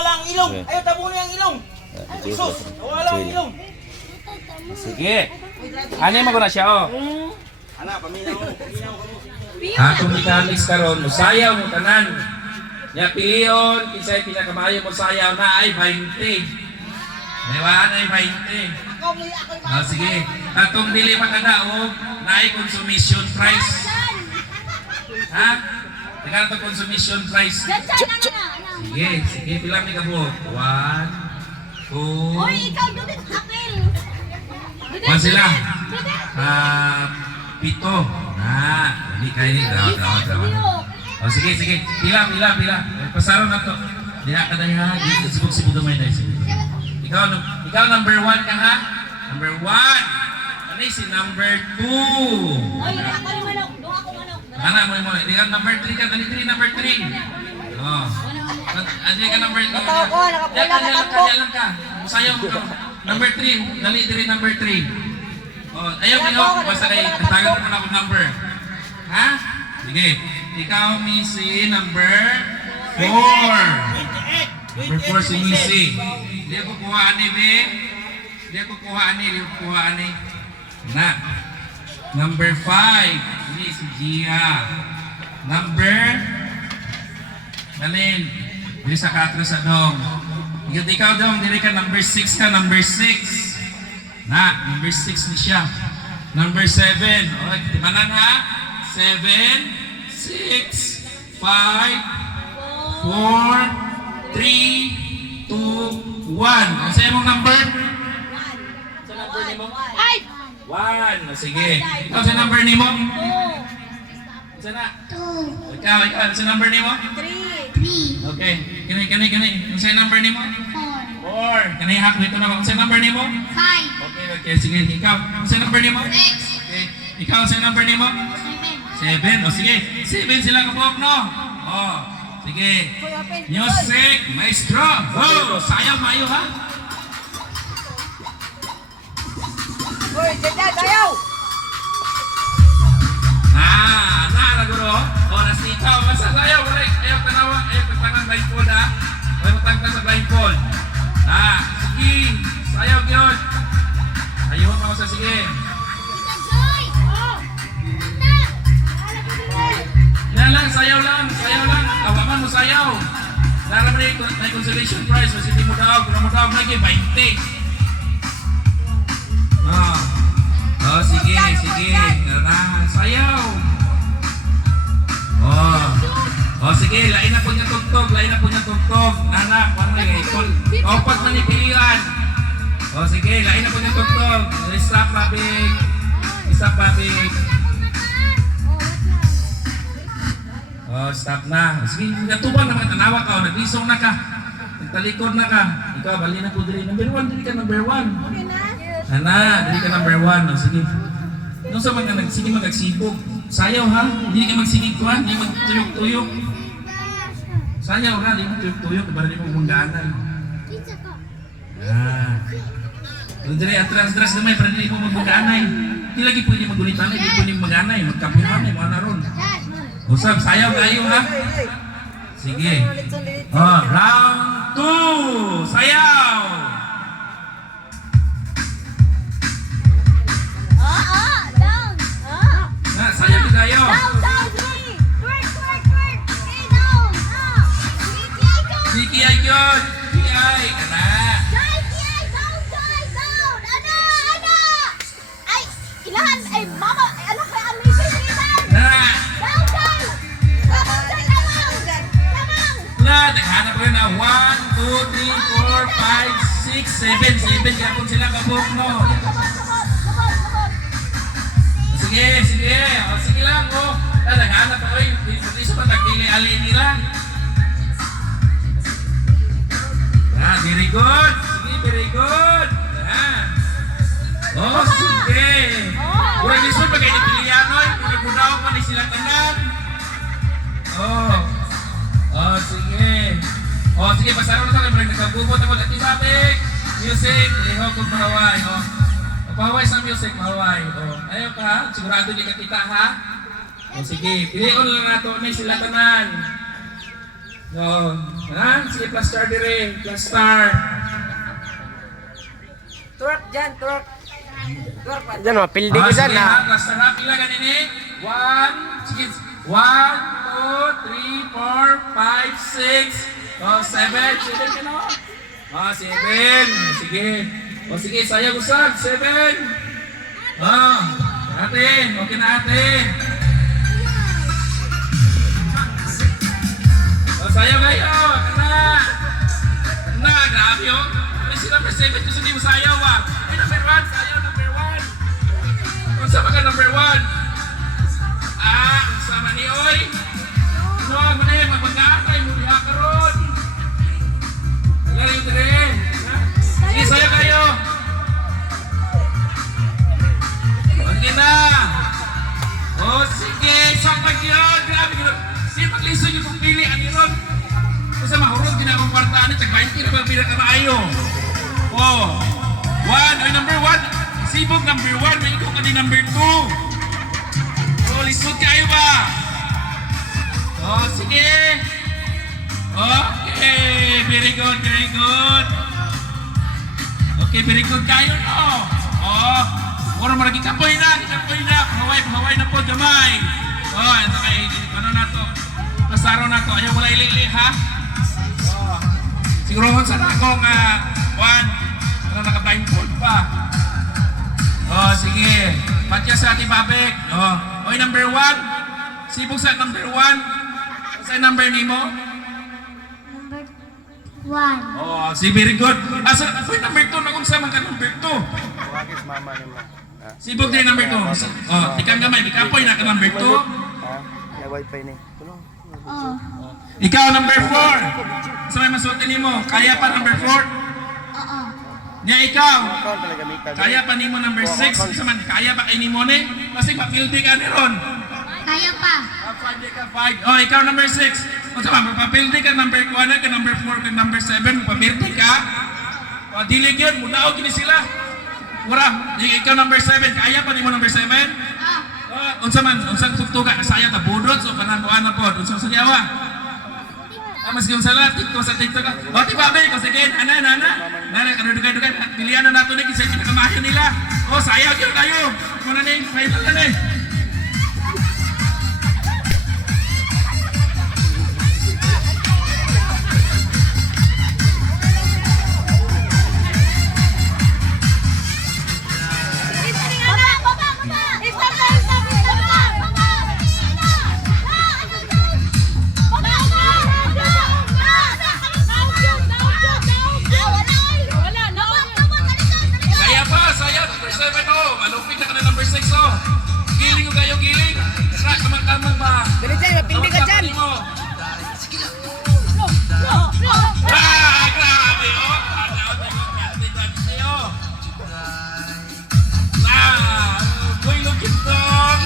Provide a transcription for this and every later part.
Wala ang ilong. Ayaw tabunin ang ilong. Sus, wala ang ilong. Sige. Ano mo ko na siya, oh. Ana, paminaw mo. Atong mechanics karon, musayaw mo tanan. Nya piliyon, kinsay pinakamaayo mo sayaw na ay 20. Diba? Na ay 20. Ah, sige. Atong dili makadaog na ay consumption price. Ha? Tingnan to consumption price. Sige, sige, pilang ni kabuok. 1, 2. Hoy, ikaw dito apel. Kuan sila. 7. Hindi kayo ni daw. Oh, sige, sige. Pila. Pasaro na to. Diha ka dahil ha. Sibog-sibog gamay dahil sibog. Ikaw number 1 ka ha? Number 1. Ano si number 2? Hoy, ako ni manok. Doon ako manok. Anak mo mo. Ikaw number 3 ka. Dali 3, number 3. Oh. Adi ka number 3. Kanya lang ka. Sayaw mo ka. Number 3. Dali 3, number 3. Oh, ayaw mo. Basta kayo. Tagal mo na akong number. Ha? Sige. Ikaw, Missy, number 4. Number 4 si Missy. Hindi ko kuhaan ni Be. Hindi ko kuhaan ni. Na. Number 5. Ini si Gia. Number. Dalin. Dili sa katro sa dong. Ikaw dong. Dili ka number 6 ka. Number 6. Na. Number 6 ni siya. Number 7. O, timanan ha. 7. 6, 5, 4, 3, 2, 1. Ang sa'yo mong number? Sa number ni mo? 1. Sige. Ikaw sa number ni mo? 2. Sa na? 2. Ikaw. Sa number ni mo? 3. Okay. Kani. Ang sa'yo number ni mo? 4. Kani hak dito na. Ang sa'yo number ni mo? 5. Okay. Sige. Ikaw. Ang sa'yo number ni mo? 6. Okay. Ikaw sa number ni mo? 7. O sige. 7 sila kabuok, no? O. Sige. Music, maestro. Oh, sayaw mayo, ha? Hoy, sayaw! Naguro. Oras dito. Masa sayaw. Ayaw tanawa. Ayaw pagtangan blindfold, ha? Ayaw pagtangan sa blindfold. Sige. Sayaw, yun. Ayaw mo sa sige. Sayaw lang. Awaman mo sayaw. Nara may consolation prize. Mas hindi mo daog. Kung mo daog lagi, 20. Sige. Sayaw. Sige. Lain na po niya tugtog. Anak, paano yung ikol? Pag manipilian. Sige. Lain na po niya tugtog. Stop, babig. Stop na. Sige, natuban naman, tanawa ka, nag-isong na ka, nagtalikod na ka. Ikaw, bali na po dili. Number 1, dili ka number 1. Dili ka number 1. Sige. Nung sa mga sige magagsibog. Sayaw ha, hindi ka magsigig ko ha, hindi magtuyok-tuyok. Sayaw ha, hindi magtuyok-tuyok, para di mo mangganan. Kung dili, atras-atras naman, para di mo magmangganay. Hindi lagi pwede magulitan, hindi pwede magganay, magkapuhan, mga naroon. Usap, sayaw kayo ha? Sige. Round 2. Sayaw! Down. Sayaw tayo. Down, 3. Twerk. Okay, down. Sige, ayun. Sige, ay. Kana. Down. Ano? Ay, ilahan. Ay, mama. Ano kaya ang may pilihan? Naghanap ko na 1, 2, 3, 4, 5, 6, 7 kaya kung sila kabuk no. Sige. Sige lang oh. Naghanap ako pati sa patagpili ali nila. Very good. Sige, very good. Sige. Kurang iso pag kayo pilihan no. Punaw pa ni sila tanan. Sige, pasaro na sa kayo. Nagkagubot ako. Dati babik. Music. Ihog kong mahaway. Pahaway sa music. Mahaway. Ayaw ka ha? Sigurado di ka kita ha? Sige. Piliin lang nato na sila tanan. No. Ha? Sige, plus star dire. Plus star. Twerk dyan, twerk. Twerk pa. Diyan, mapildi ko dyan, Sige, ha. ha? Plus star ha. Pila ganini? 1, sige. 1, 2, 3, 4, 5, 6, 7. 7 ka no? 7. Sige. O sige, sayang usag. 7. Natin. Okay na natin. Sayang kayo. Grabe oh. Ay, si number 7 kasi hindi mo sayaw ah. Ay, number 1. Sayaw, number 1. Kung sama ka number 1. Kung sama ni Oy. Ano, muna magpagkaatay mo diha karon. Lari yung dire. Sige, sayang kayo. Okay na. Sige, sampag yun. Grabe yun. Sige, pag-listen yung pili. Ano yun? Kasi mahurog din akong kwartaan. Tag-20 na pag-pila ka maayo. 1. Ay, number 1. Sibog number 1. May ikaw ka din number 2. Lisod kayo ba? Sige. Okay. Very good, very good. Okay, very good kayo, no? Mura maragi kapoy na. Pahaway na po, gamay. Ito kay, ano na to? Pasaro na to. Ayaw wala ilili, ha? Sigurohon sana akong, naka-blindfold pa. Sige. Patya sa ating babik. Oy, number 1. Sibog sa number 1. Sa number ni mo? Number 1. Si very good. Oy, number 2. Nagungsa man ka number 2. Wagis mama ni mo. Sibog din number 2. Tikang gamay. Ikapoy na ka number 2. May wifi ni. Tulong. Ikaw number 4. Sa may masulti ni mo. Kaya pa number 4? Nya ikaw. Account talaga may kagaya. Kaya pa ni mo number 6. Sa man, kaya pa kay ni mo ni? Kasi papildi ka ni Ron. Kaya pa. 5. Ikaw number 6. Sa man, papildi ka number 1 ka number 4 ka number 7. Papildi ka. Dilig yun. Munaog ni sila. Mura. Ikaw number 7. Kaya pa ni mo number 7? Unsa man, unsang tugtuga saya ta budot so kanang kuan na pod. Unsa sa diawa? Maski unsa la TikTok sa TikTok. Ti babay ko sige ana. Nana kadugay pilihan na nato ni kinsa pinakamayo nila. Sayaw gyud kayo. Kuno ni final na ni. Malupit na ka na number 6 Giling ko kayo, giling. Kamang-kamang ba? Dali dyan, mapindi ka dyan. Grabe Boy, lukit dong.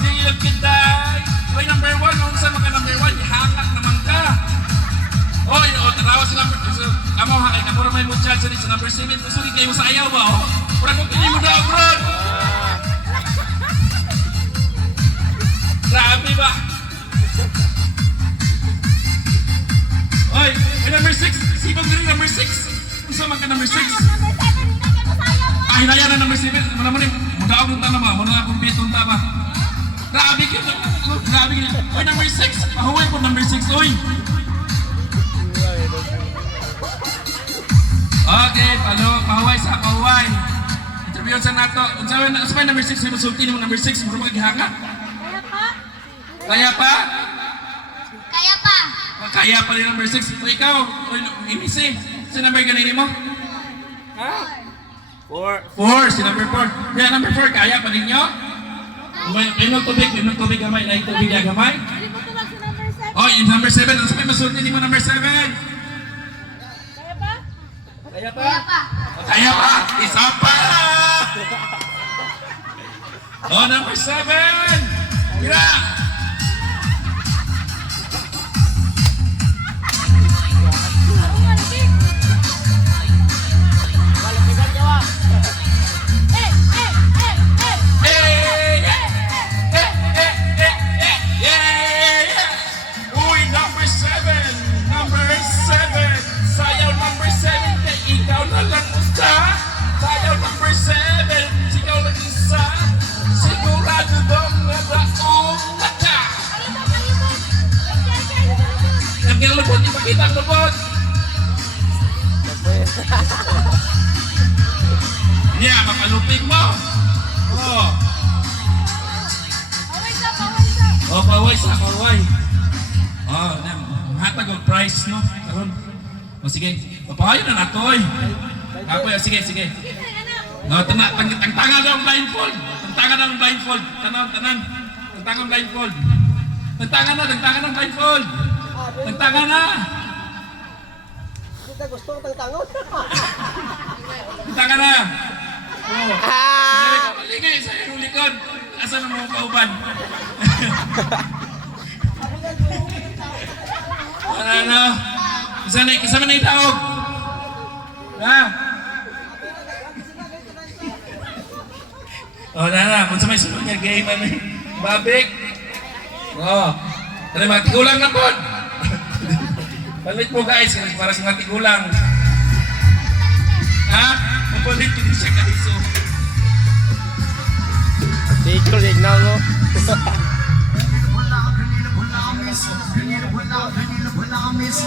Hindi lukit day. Boy, number 1. Kung saan maka number 1, hangak naman ka. Tarawa sa number 2. Kamu hakay, kamura may mo chance sa number 7. Gusto rin kayo sa ayaw ba? Parang kung hindi mo daw, bro. Grabe ba? Oy, number 6. Sibog din number 6. Kung saan ka number 6? Hinaya na number 7. Muna mudaog ng tama ba? Muna akong pitong tama. Grabe ka. Oy, number 6. Pahuway po number 6. Oy. Okay, pahuway sa pahuway. Interview sa nato. Unsa man number 6 mo sulti mo number 6 mo maghihanga. Kaya pa? Kaya pa rin number 6. So ikaw, imisi. Sa number ganini mo? 4. Si number 4. Yeah, number 4. Kaya pa ninyo? May tubig gamay. May tubig gamay. Yung number 7. Ang sabi masulti mo number 7. Kaya pa? Isa pa! Number 7! Mira! Uy, number 7! 7, sigaw ng isa. Sigurado dong nadaong naka. Lagyan lubot, ipakita ang lubot. Yeah, mapalupig mo. Oh. Oh, paway sa paway. Oh, hatag og price no. Karon. O sige, papahayo na nato oy. Ako ya, sige. No, tangan daw ang blindfold. Tangan daw ang blindfold. Tanan. Tangan ang blindfold. Tangan ang blindfold. Tangan na. Kita gusto ng tangon. Tangan na. Oh. Maligay sa iyong likod. Asa na mga kauban? Ano? Isa man na itaog? Ha? Oh, na. Kung sa may sunod niya, game ano eh. Babik. Oh. Ano, mga tigulang na po. Palit mo guys, para sa mga tigulang. Ha? Mapalit ko din siya guys. So. Tikol, ignaw mo. Wala miss.